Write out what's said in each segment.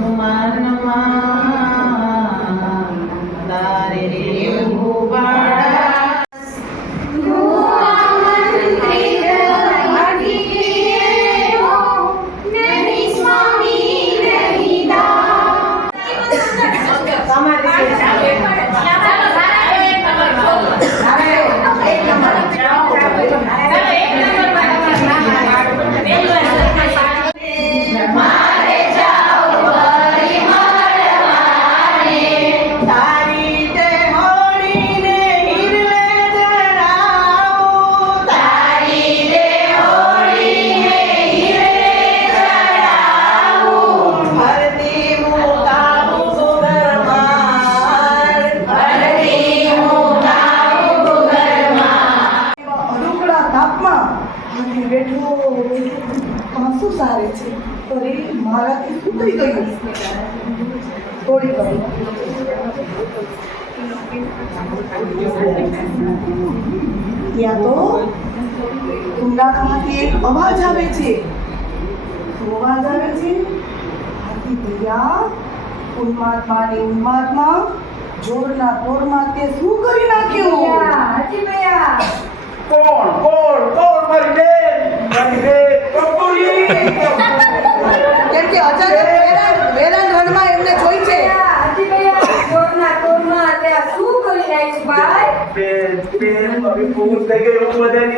માનમાં ત્યાં તો કુંડાળામાંથી એક અવાજ આવે છે. શું અવાજ આવે છે? હાથી ભૈયા ઉન્માદમાં ને ઉન્માદમાં જોરના તોડમાં તે શું કરી નાખ્યું? કોણ કોણ કોણ મારી બેન મારી બેન કંકુરી કેમ કે અચાનક વેરાન વેરાન રણમાં એમને જોઈ છે બેન બેન હવે પૂર થઈ ગઈ હું બધાની ગાય હું ક્રિકેટ બાર કરી છે મારા ગમે પૂર થઈ ગઈ બેન હવે મારું એક કામ કરો બેન આ કાગડી મને માફી આપે બેન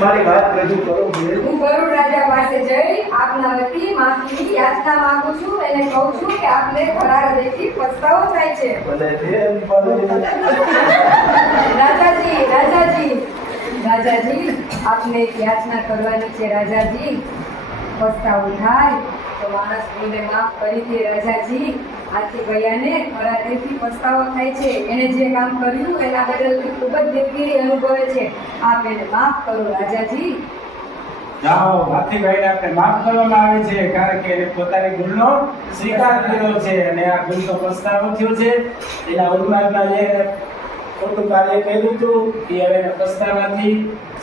મારી વાત રજૂ કરો હું ગરુડ રાજા પાસે જઈ આપના વતી માફીની યાચના માંગુ છું. અને કહું છું કે આપને ખરા હૃદયથી પસ્તાવો થાય છે. રાજાજી રાજાજી. રાજાજી આપને યાચના કરવાની છે રાજાજી. પસ્તાવો થાય. માણસ ભૂલને માફ કરી દે રાજાજી. આથી ગયાને ખરા દિલથી પસ્તાવો થાય છે. એને જે કામ કર્યું એના બદલ ખૂબ જ દિલગીરી અનુભવે છે. આપ એને માફ કરો રાજાજી. જાઓ હાથીભાઈને આપણે માફ કરવામાં આવે છે, કારણ કે એને પોતાની ભૂલનો સ્વીકાર કર્યો છે અને આ ભૂલનો પસ્તાવો થયો છે. એના ઉન્માદમાં જે એને ખોટું કાર્ય કર્યું હતું એ હવે પસ્તાવાથી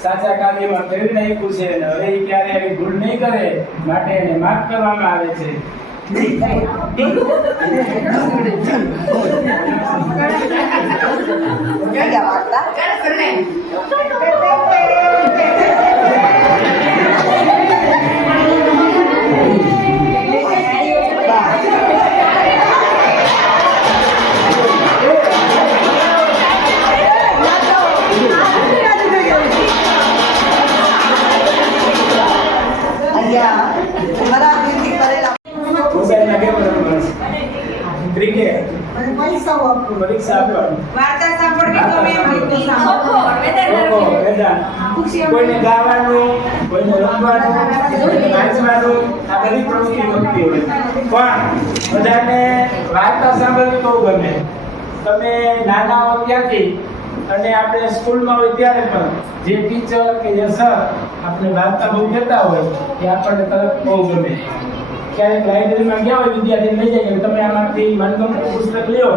સાચા કાર્યમાં ફેરવી નાખ્યું છે અને હવે એ ક્યારે આવી ભૂલ નહીં કરે માટે એને માફ કરવામાં આવે છે. ગયા વાર્તા? અહીંયા પરીક્ષા આપવાની. વાર્તા સાંભળવી તો મેં સાંભળો. કોઈને ગાવાનું કોઈને રમવાનું નાચવાનું આ બધી પ્રવૃત્તિ ગમતી હોય. પણ બધાને વાર્તા સાંભળવી બહુ ગમે. તમે નાના હો ત્યાંથી અને આપણે સ્કૂલમાં હોય ત્યારે પણ જે ટીચર કે જે સર આપણે વાર્તા બહુ કહેતા હોય એ આપણને તરત બહુ ગમે. ક્યારેક લાઇબ્રેરીમાં ગયા હોય વિદ્યાર્થી લઈ જાય કે તમે આમાંથી મનગમતું પુસ્તક લ્યો.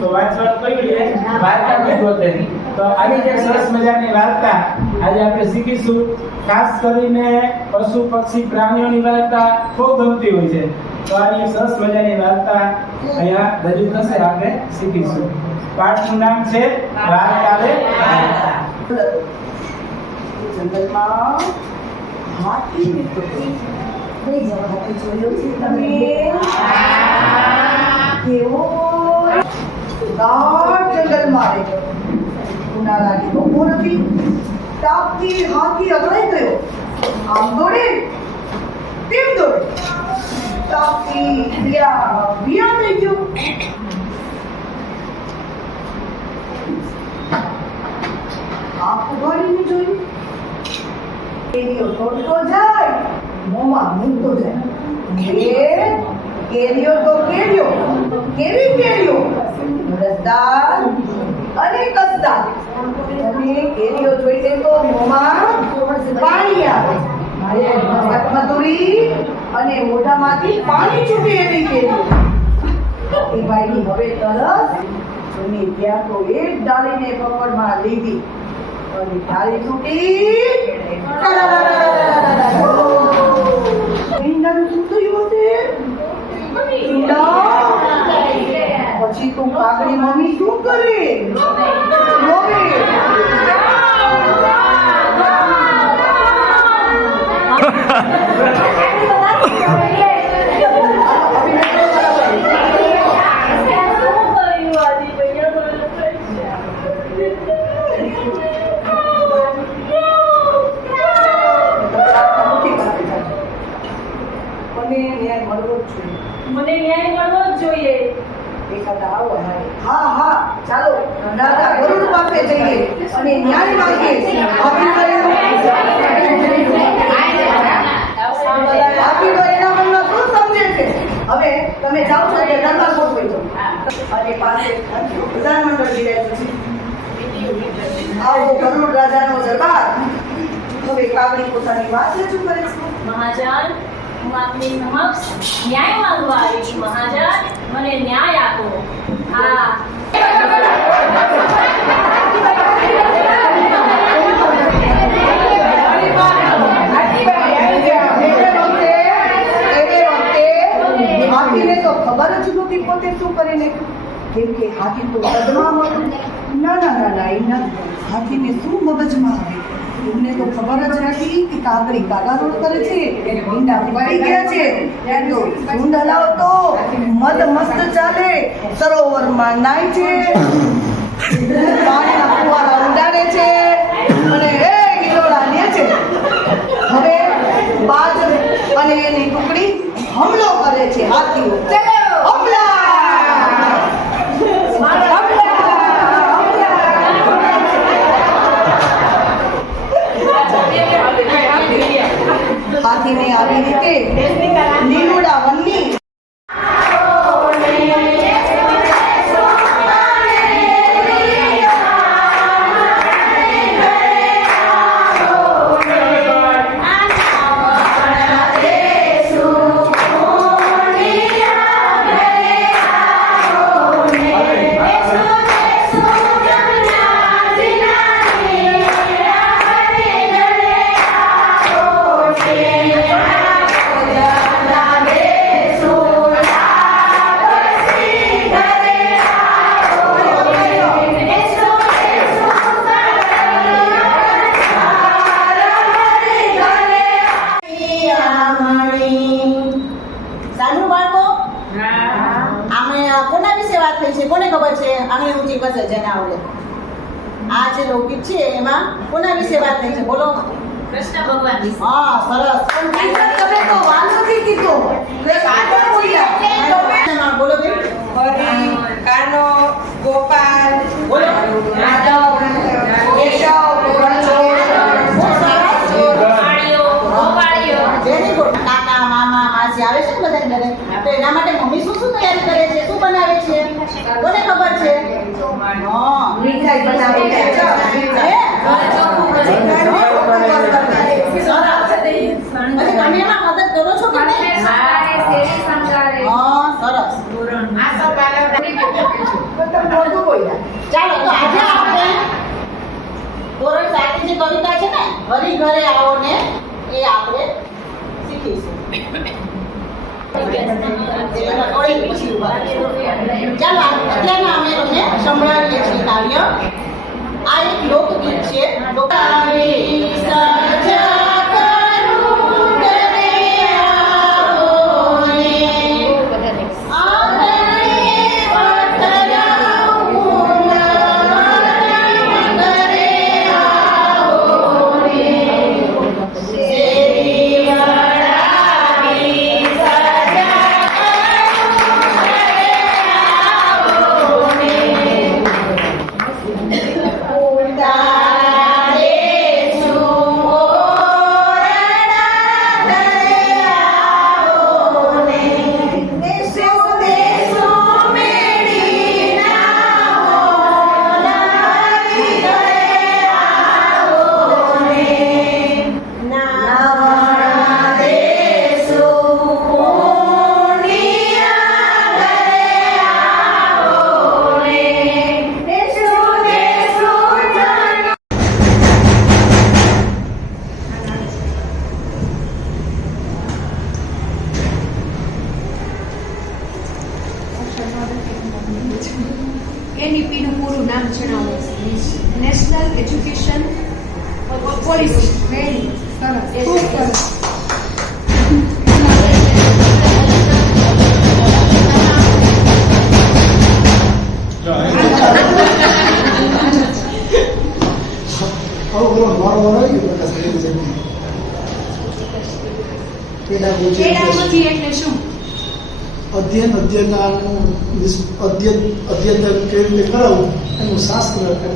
તો વાંચવાનું કહ્યું લે વાર્તા ગોતે તો આવી જે સરસ મજાની વાર્તા. આજે આપણે શીખીશું. ખાસ કરીને પશુ, પક્ષી, પ્રાણીઓની વાર્તા ખૂબ ગમતી હોય છે. તો આની એક સરસ મજાની વાર્તા અહીંયા રજૂ થશે. આપણે શીખીશું. પાઠનું નામ છે વાર્તાલે જંગલમાં હાથી નીકળ્યો. હાથી જોયો છે તમે કેવો ગાઢ જંગલમાં રહેલો. ઉનાળાની બપોર હતી તાપથી હાથી અગડાઈ ગયો આમ દોડે તેમ દોડે તાપથી ભિયા ભિયા થઈ ગયો આંખ ઉઘાડીને જોયું કેરીઓ તોડતો જાય મોંમાં મૂકતો જાય. કેરીઓ તો કેરીઓ. કેવી કેરીઓ? રસદાર અને કસદાર. અને કેરીઓ જોઈને તો મોંમાં પાણી આવે. મધુરી અને મોઢામાંથી પાણી છૂટે એવી કેરીઓ. એ ભાઈની હવે તરસ. અને ત્યાં તો એક ડાળીને પકડમાં લીધી. અને ડાળી તૂટી. ઈંડાનું શું થયું હશે? પછી તો કાગડી મમ્મી શું કરે રોવે. મને ન્યાય મળવો જ જોઈએ મને ન્યાય મળવો જ જોઈએ એકાદ આવો અમારે. હા હા ચાલો દાદા પાસે જઈએ અને ન્યાય માંગીએ. આપી આપી એના મનમાં શું સમજે છે? હવે તમે જાઓ છો એટલે દરબાર ગોઠવી દો અને પાસે પ્રધાનમંડળ બિરાજ્યું છે. આવો કરોડ રાજાનો દરબાર. હવે કાગડી પોતાની વાત રજૂ કરે છે. મહાજન, હું આપની સમક્ષ ન્યાય માંગવા આવી છું. મહાજાન, મને ન્યાય આપો. હા. ખબર જ નહોતી પોતે શું કરીને? કેમ કે હાથી તો સદમાં હતું ના ના ના ના એના હાથીને શું મગજમાં આવે એમને તો ખબર જ નથી કે કાગડી કાગારોડ કરે છે ઈંડા પડી ગયા છે. ત્યાં તો હલાવતો, મદ મસ્ત ચાલે, સરોવરમાં નાય છે. પાણીના ફુવારા ઉડાડે છે. અને એ ગિલોડા લે છે. હવે બાજ અને એની ટુકડી હમલો કરે છે હાથીઓ! હાથીને આવી રીતે વાત થઈ છે? કોને ખબર છે? આંગળી ઊંચી કરશે જેને આવડે. આ જે લૌકિક છે એમાં કોના વિશે વાત થઈ છે? બોલો. કૃષ્ણ ભગવાન વિશે. હા સરસ. ટીચર, તમે તો વાલોથી કીધું. બોલો બેન. કાનો ગોપાલ બોલો. માધવ કેશવ બહુ સરસ ગોપાળીઓ ગોપાળીઓ વેરી ગુડ કાકા મામા માસી આવે છે ને બધા ઘરે તો એના માટે મમ્મી શું શું તૈયારી કરે છે શું બનાવે છે કોને ખબર છે હા મીઠાઈ બનાવે. તમે એમાં મદદ કરો છો કે ચાલો તો આજે આપણે ધોરણ સાતની જે કવિતા છે ને હરી ઘરે આવો ને એ આપણે શીખીશું એમાં થોડીક પછી ઊભા રહીશું. ચાલો અત્યારના અમે તમને સંભળાવીએ છીએ કાવ્ય આ એક લોકગીત છે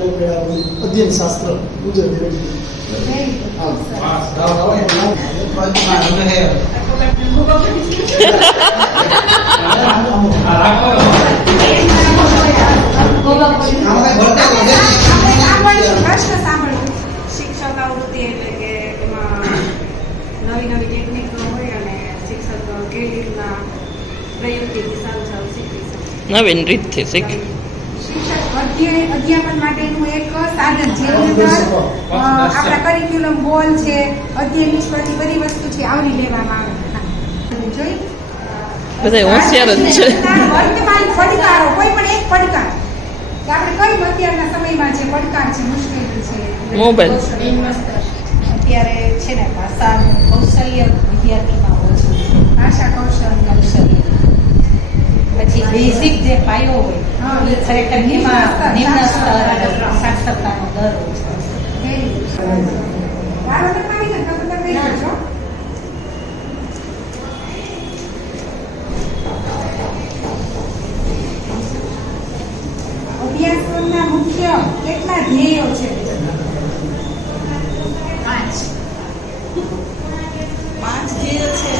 શાસ્ત્ર એટલે અધ્યયન શાસ્ત્ર ગુજરાતી આપણે શિક્ષક આવૃત્તિ એટલે કે એમાં નવી નવી ટેકનિકો હોય અને શિક્ષક કેવી રીતના પ્રયુક્તિથી સારું સારું શીખવી શકે નવીન રીતથી શીખ. અધ્યાપન માટેનું એક સાધન છે. એની અંદર આપણા કરિક્યુલમ બોલ છે અધ્યયન નિષ્પતિ બધી વસ્તુ છે આવરી લેવામાં આવે. જોઈ? બધા હોશિયાર જ છે. વર્તમાન પડકારો કોઈ પણ એક પડકાર. કે આપણે કઈ અત્યારના સમયમાં જે પડકાર છે મુશ્કેલી છે મોબાઈલ. અત્યારે છે ને ભાષાનું કૌશલ્ય વિદ્યાર્થીમાં ઓછું ભાષા કૌશલ્ય પછી બેઝિક જે પાયો હોય એ ખરેખર નિમ્ન એમાં સ્તર, નિમ્ન સ્તર સાક્ષરતાનો દર હોય છે. અભ્યાસક્રમના મુખ્ય કેટલા ધ્યેયો છે? પાંચ. પાંચ જે છે.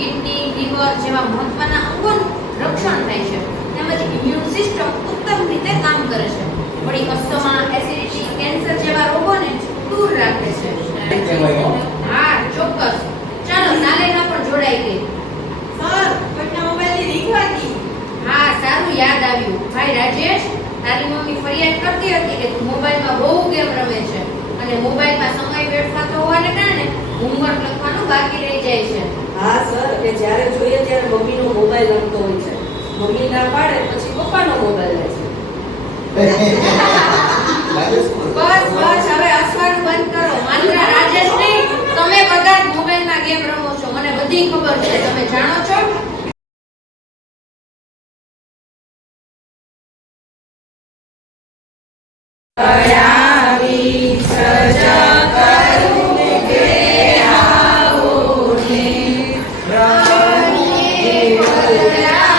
કિડની લીવર જેવા મહત્વના અંગોનું રક્ષણ થાય છે. તેમજ ઇમ્યુન સિસ્ટમ ઉત્તમ રીતે કામ કરે છે. વળી અસ્થમા એસિડિટી કેન્સર જેવા રોગોને દૂર રાખે છે. હા ચોક્કસ. ચાલો નાલેના પણ જોડાઈ ગઈ. સર કોઈના મોબાઈલની રીંગ વાગી. હા સારું યાદ આવ્યું. ભાઈ રાજેશ તારી મમ્મી ફરિયાદ કરતી હતી કે તું મોબાઈલમાં બહુ ગેમ રમે છે અને મોબાઈલમાં સમય વેડફાતો હોવાને કારણે હોમવર્ક લખવાનું બાકી રહી જાય છે. હા, સર એટલે જ્યારે જોઈએ ત્યારે મમ્મીનો મોબાઈલ રમતો હોય છે. મમ્મી ના પાડે, પછી પપ્પાનો મોબાઈલ લે છે. બસ બસ, હવે હસવાનું બંધ કરો. માત્ર રાજેશ નહીં તમે બધા જ મોબાઈલમાં ગેમ રમો છો. મને બધી ખબર છે. તમે જાણો છો? Aleluia.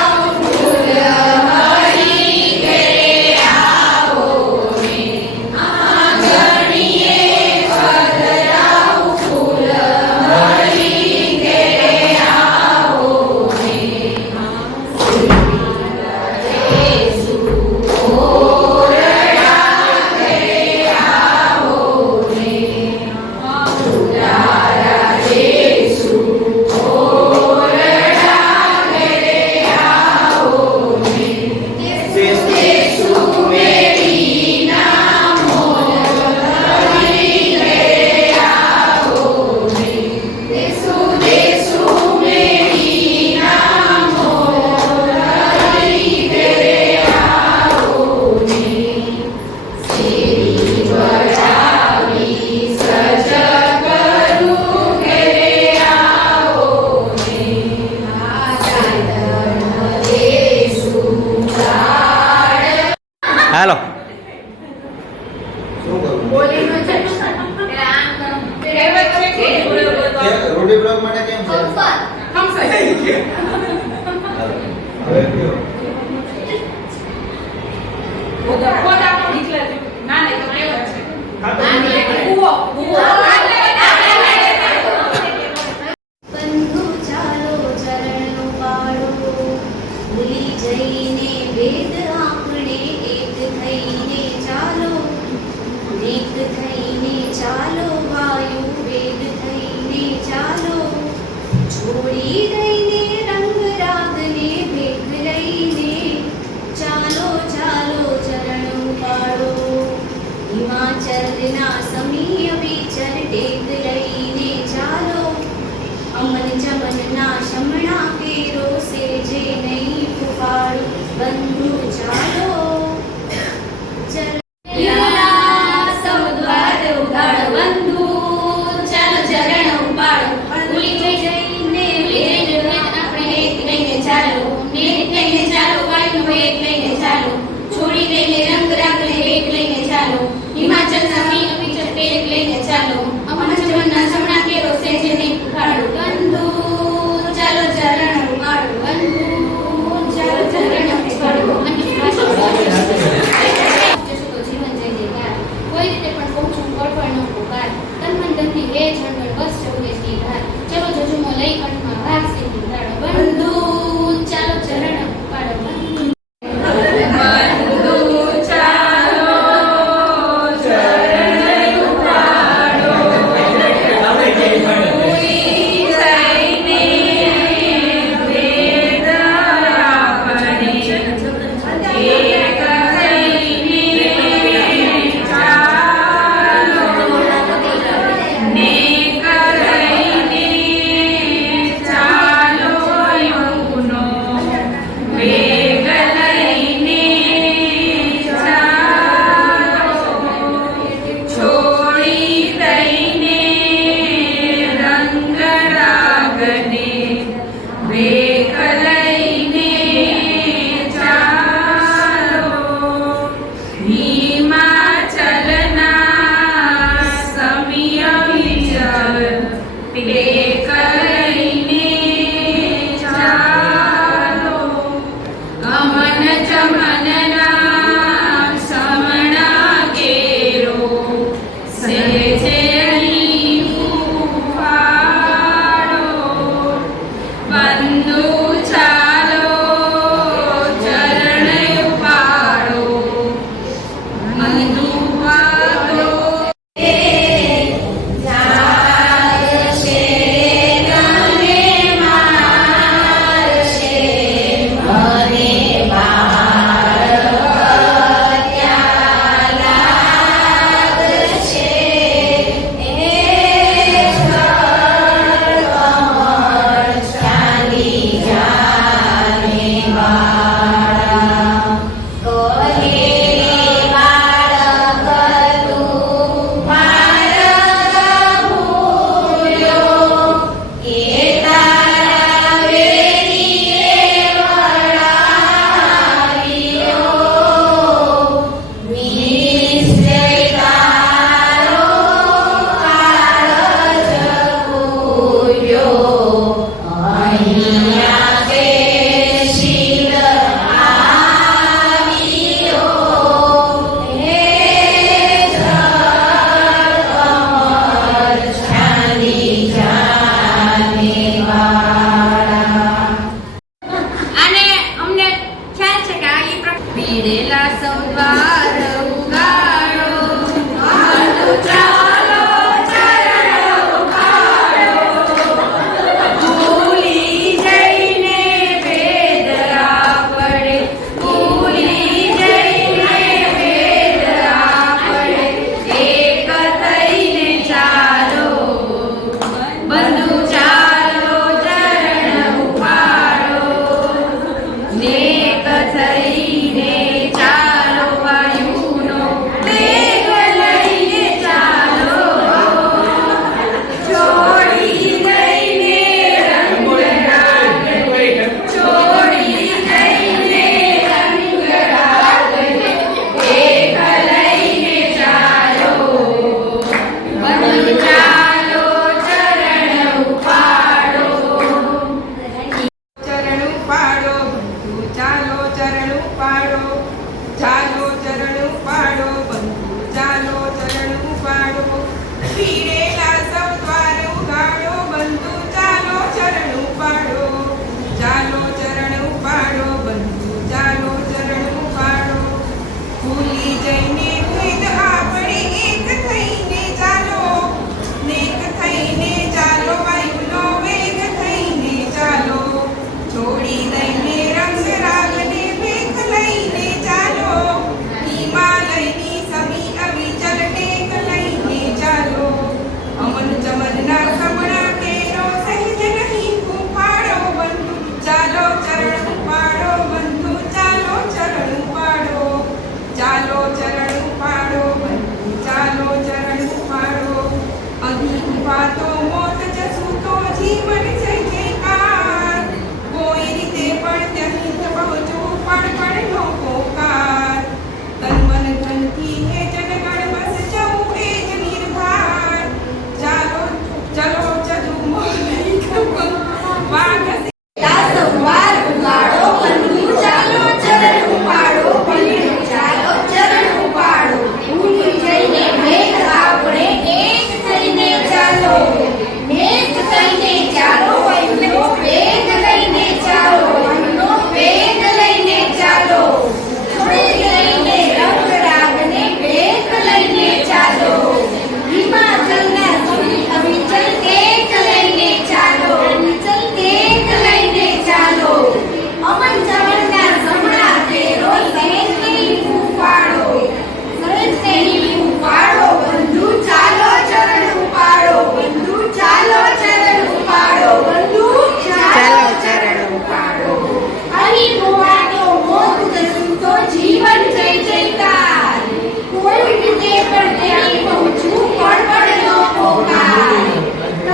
हिमाचल विनाशमीय बीचल टेक लई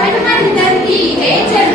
ધનમન ધનથી હે જનગણ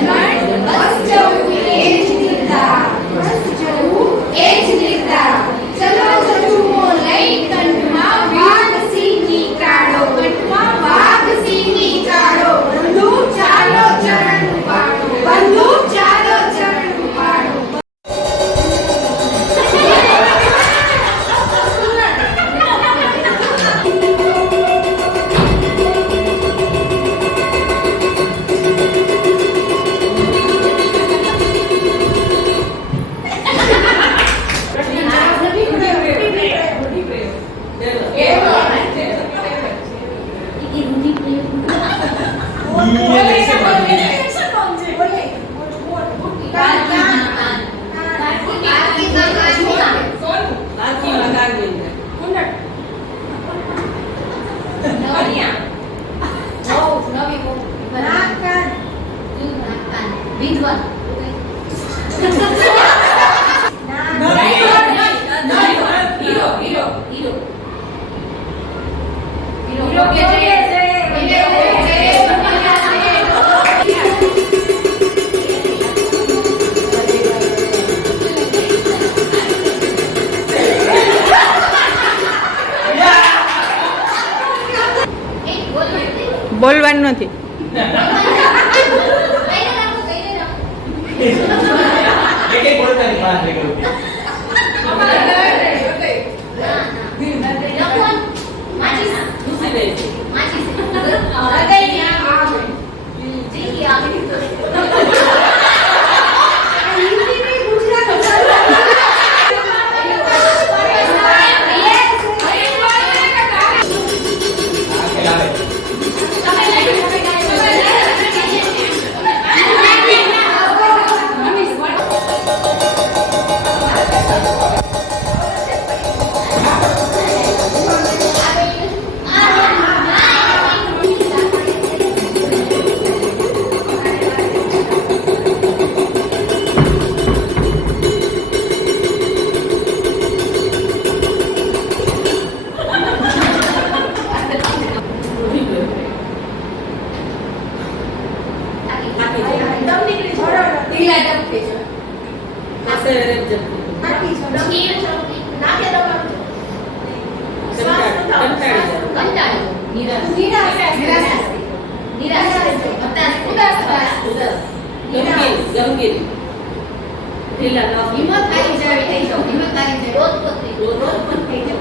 હિંમત આવી જાય થઈ જાવ હિંમત આવી જાય. રોજ જાવ રોજ પર થઈ જાવ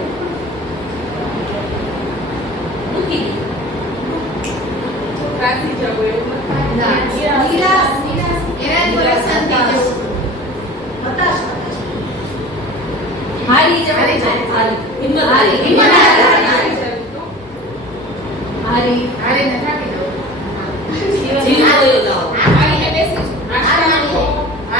મૂકી રાજી જવું એવું ના. નિરાશ. નિરાશ એના બોલે શાંતિ જવું. હતાશ હારી જવું. હારી હિંમત હારી. હિંમત હારી હારી. હારી ને થાકી જવું. જીવ આવીને બેસી આશા રાખો